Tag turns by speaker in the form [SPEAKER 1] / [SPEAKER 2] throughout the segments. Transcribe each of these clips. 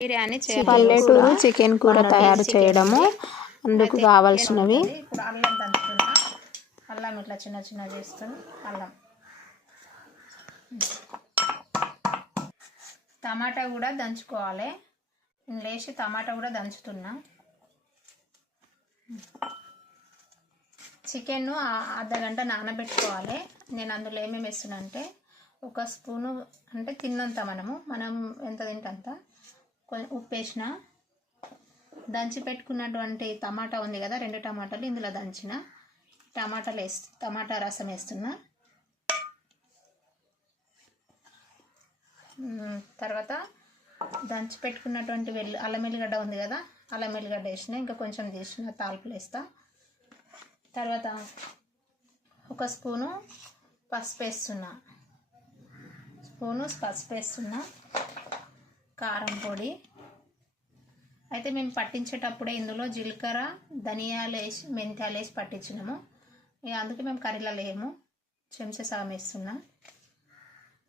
[SPEAKER 1] బిర్యానీ
[SPEAKER 2] పల్లెటూరు చికెన్ కూర. తయారు చేయడము. అందుకు కావాల్సినవి.
[SPEAKER 1] ఇప్పుడు అల్లం దంచుతున్నా అల్లం ఇట్లా చిన్న చిన్న చేసుకొని అల్లం. టమాటా కూడా దంచుకోవాలి. నేను లేచి టమాటా కూడా దంచుతున్నా. చికెన్ అర్ధ గంట నానబెట్టుకోవాలి. నేను అందులో ఏమేమి వేస్తున్నా అంటే ఒక స్పూను అంటే తిన్నంత మనము. మనం ఎంత తింటంత కొంచెం ఉప్పు వేసిన దంచి పెట్టుకున్నటువంటి టమాటా ఉంది కదా రెండు టమాటాలు ఇందులో దంచిన. టమాటాలు వేసి టమాటా రసం వేస్తున్నా. తర్వాత దంచి పెట్టుకున్నటువంటి వెల్లు అల్లం ఎల్లిగడ్డ ఉంది కదా అల్లం ఎల్లిగడ్డ వేసిన ఇంకా కొంచెం తీసిన తాల్పులు వేస్తా. తర్వాత ఒక స్పూను పసుపు వేస్తున్నా. స్పూను పసుపు వేస్తున్నా. కారం పొడి. అయితే మేము పట్టించేటప్పుడే ఇందులో జీలకర్ర ధనియాలు వేసి మెంతాలు వేసి పట్టించినాము. ఇక అందుకే మేము కర్రీలో లేము. చెంచా సగం వేస్తున్నా.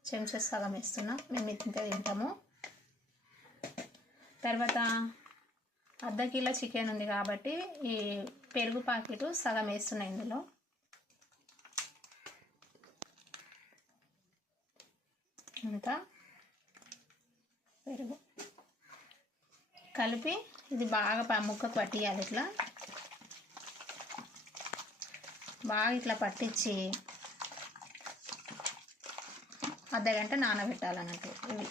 [SPEAKER 1] చెంచా సగం వేస్తున్నా. మేము ఇంత తింటాము. తర్వాత అర్ధ కిలో చికెన్ ఉంది కాబట్టి ఈ పెరుగు ప్యాకెట్ సగం వేస్తున్నా ఇందులో. ఇంకా పెరుగు. కలిపి ఇది బాగా ప- ముక్కకు పట్టియాలి ఇట్లా. బాగా ఇట్లా పట్టించి అర్ధగంట నానబెట్టాలన్నట్టు ఇవి.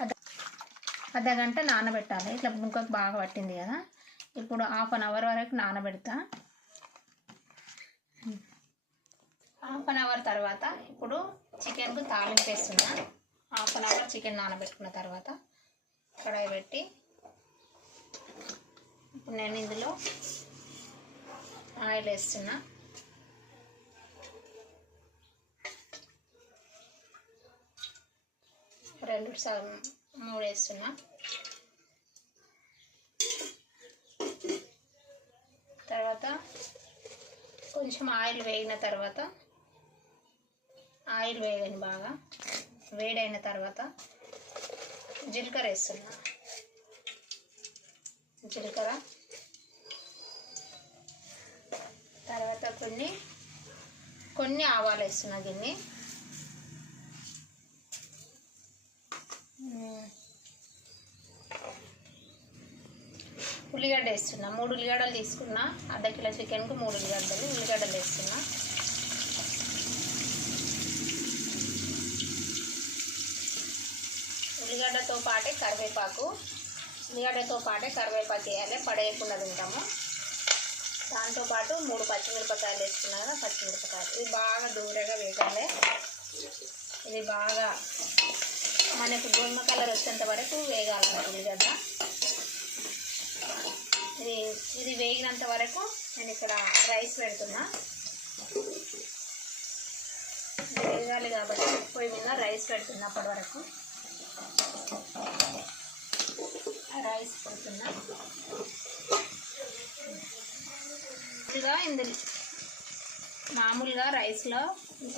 [SPEAKER 1] అర్ధ- అర్ధగంట నానబెట్టాలి. ఇట్లా ముక్కకు బాగా పట్టింది కదా. ఇప్పుడు హాఫ్ అన్ అవర్ వరకు నానబెడతా. హాఫ్ అన్ అవర్ తర్వాత ఇప్పుడు చికెన్కు తాలింపు వేస్తున్నా. హాఫ్ అన్ అవర్ చికెన్ నానబెట్టుకున్న తర్వాత కడాయి పెట్టి ఇప్పుడు నేను ఇందులో ఆయిల్ వేస్తున్నా. రెండు సార్ మూడు వేస్తున్నా. తర్వాత కొంచెం ఆయిల్ వేగిన తర్వాత ఆయిల్ వేగని బాగా వేడైన తర్వాత జీలకర్ర వేస్తున్నా. జీలకర్ర. తర్వాత కొన్ని కొన్ని ఆవాలు వేస్తున్నా దీన్ని ఉల్లిగడ్డ వేస్తున్నా. మూడు ఉల్లిగడ్డలు తీసుకున్నా. అర్ధ కిలో చికెన్కు మూడు ఉల్లిగడ్డలు ఉల్లిగడ్డలు వేస్తున్నా. ఉల్లిగడ్డతో పాటే కరివేపాకు. ఉల్లిగడ్డతో పాటే కరివేపాకు వేయాలి. పడేయకుండా తింటాము. దాంతోపాటు మూడు పచ్చిమిరపకాయలు వేసుకున్నా కదా పచ్చిమిరపకాయలు. ఇది బాగా దూరగా వేయాలి ఇది బాగా మనకు గోధుమ కలర్ వచ్చేంత వరకు వేగాలన్నమాట ఉల్లిగడ్డ. ఇది ఇది వేగినంత వరకు నేను ఇక్కడ రైస్ పెడుతున్నా. వేగాలి కాబట్టి పొయ్యి మీద రైస్ పెడుతున్నా అప్పటి వరకు రైస్ పెడుతున్నా. ఇదిగా ఇందులో మామూలుగా రైస్లో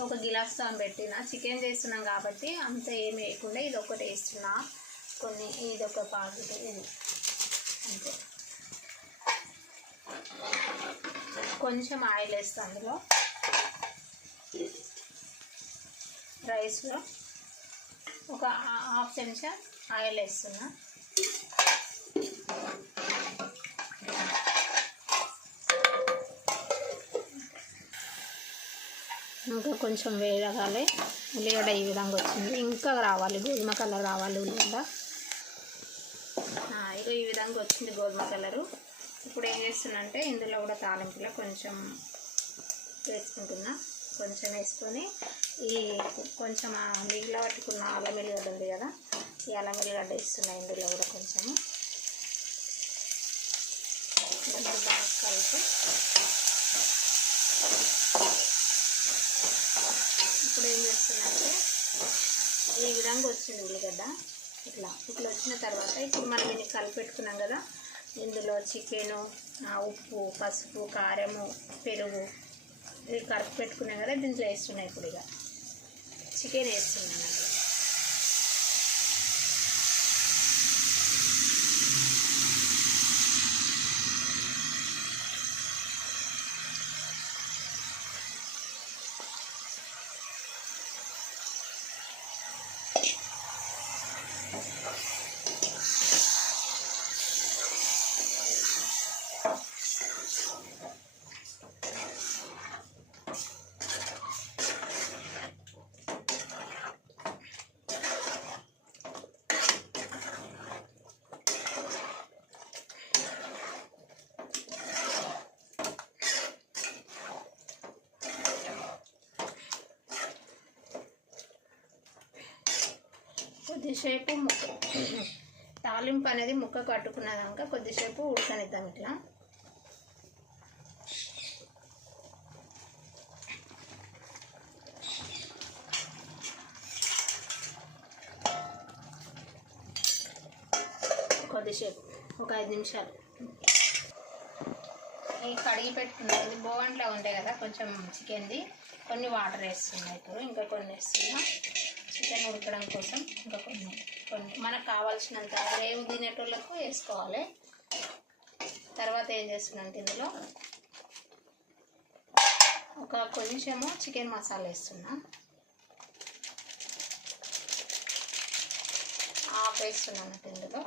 [SPEAKER 1] ఒక గిలాస్తో పెట్టిన. చికెన్ చేస్తున్నాం కాబట్టి అంత ఏమి వేయకుండా ఇది ఒకటి వేస్తున్నా కొన్ని ఇది ఒక పాకెట్ ఇది. అంతే. కొంచెం ఆయిల్ వేస్తాను అందులో. రైస్లో ఒక హాఫ్ చెంచా ఆయిల్ వేస్తున్నా. ఇంకా కొంచెం వేడగాలి. ఉల్లిగడ్డ ఈ విధంగా వచ్చింది. ఇంకా రావాలి గోధుమ కలర్ రావాలి ఉల్లిగడ్డ. ఆ, ఈ విధంగా వచ్చింది గోధుమ కలరు. ఇప్పుడు ఏం చేస్తున్నానంటే ఇందులో కూడా తాలింపులో కొంచెం వేసుకుంటున్నా. కొంచెం వేసుకొని ఈ కొంచెం ఆ మిగిలిన పట్టుకున్న అల్లం వెల్లిగడ్డ ఉంది కదా ఈ అల్లం వెల్లిగడ్డ ఇస్తున్నా ఇందులో కూడా కొంచెం బాగా కలిపి. ఇప్పుడు ఏం చేస్తున్నంటే ఈ విధంగా వచ్చింది ఉల్లిగడ్డ. ఇట్లా ఇట్లా వచ్చిన తర్వాత ఇప్పుడు మనం దీన్ని కలిపెట్టుకున్నాం కదా ఇందులో చికెను ఆ ఉప్పు పసుపు కారము పెరుగు ఇవి కరుపు పెట్టుకున్నాం కదా దీంట్లో వేస్తున్నాయి ఇప్పుడు ఇక. చికెన్ వేస్తున్నాను కొద్దిసేపు ముక్క తాలింపు అనేది ముక్క కట్టుకున్నదాక కొద్దిసేపు ఉడకనిద్దాం ఇట్లా. కొద్దిసేపు ఒక ఐదు నిమిషాలు. ఈ కడిగి పెట్టుకున్నది ఇది బోవంట్లో ఉంటాయి కదా కొంచెం చికెన్ది. కొన్ని వాటర్ వేస్తున్నాయి ఇప్పుడు ఇంకా కొన్ని వేస్తున్నాం. చికెన్ ఉడకడం కోసం ఇంకా కొన్ని కొన్ని మనకు కావాల్సినంత రేవు తినేటోళ్ళకు వేసుకోవాలి. తర్వాత ఏం చేస్తున్నాను ఇందులో? ఒక కొంచెము చికెన్ మసాలా వేస్తున్నా. హాఫ్ వేస్తున్నాను ఇందులో.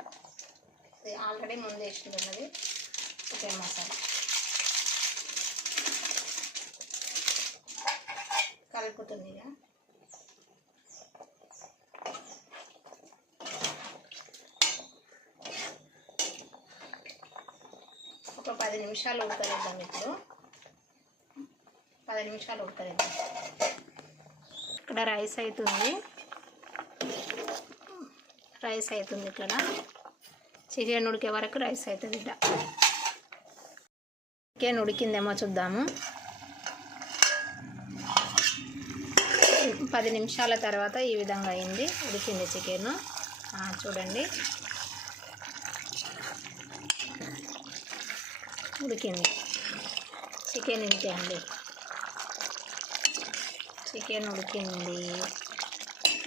[SPEAKER 1] ఇది ఆల్రెడీ ముందు వేసింది ఉన్నది చికెన్ మసాలా. కలుపుతుంది ఇక ఒక పది నిమిషాలు ఉడకలేద్దాం ఇప్పుడు. పది నిమిషాలు ఉడకలేద్దాం ఇక్కడ రైస్ అవుతుంది రైస్ అవుతుంది ఇక్కడ. చికెన్ ఉడికే వరకు రైస్ అవుతుంది ఇక్కడ. చికెన్ ఉడికిందేమో చూద్దాము. పది నిమిషాల తర్వాత ఈ విధంగా అయింది. ఉడికింది చికెన్. చూడండి. ఉడికింది. చికెన్ ఇంతే అండి. చికెన్ ఉడికింది.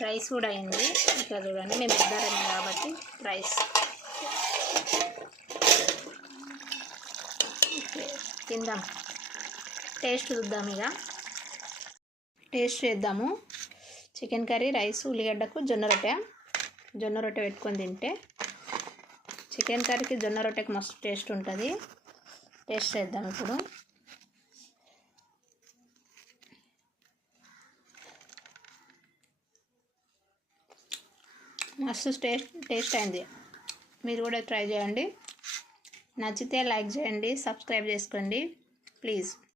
[SPEAKER 1] రైస్ కూడా అయింది. ఇక్కడ చూడండి మేము ఇద్దరం కాబట్టి రైస్. తిందాం. టేస్ట్ చూద్దాం ఇక. టేస్ట్ చేద్దాము. చికెన్ కర్రీ రైస్ ఉల్లిగడ్డకు జొన్న రొట్టె. జొన్న రొట్టె పెట్టుకొని తింటే చికెన్ కర్రీకి జొన్న రొట్టెకి మస్తు టేస్ట్ ఉంటుంది. టేస్ట్ చేద్దాం ఇప్పుడు. మస్తు టేస్ట్ టేస్ట్ అయింది. మీరు కూడా ట్రై చేయండి. నచ్చితే లైక్ చేయండి సబ్స్క్రైబ్ చేసుకోండి. ప్లీజ్.